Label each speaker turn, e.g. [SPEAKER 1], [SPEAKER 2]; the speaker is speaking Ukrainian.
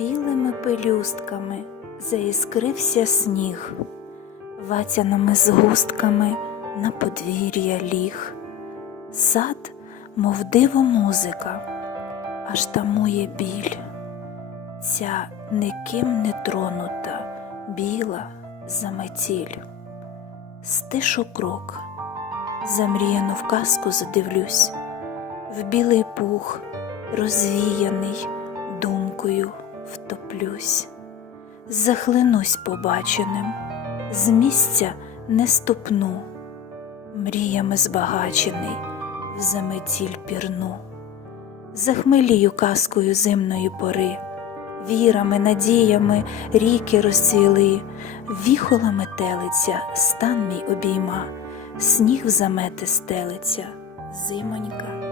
[SPEAKER 1] Білими пелюстками заіскрився сніг, ватяними згустками на подвір'я ліг. Сад, мов диво музика, аж тамує біль. Ця никим не тронута, біла заметіль. Стишу крок, замріяну в казку задивлюсь, в білий пух, розвіяний, думкою втоплюсь, захлинусь побаченим, з місця не ступну, мріями збагачений, в заметіль пірну, захмелію казкою зимної пори, вірами, надіями ріки розцвіли, віхола метелиця, стан мій обійма, сніг в замети стелиться, зимонька.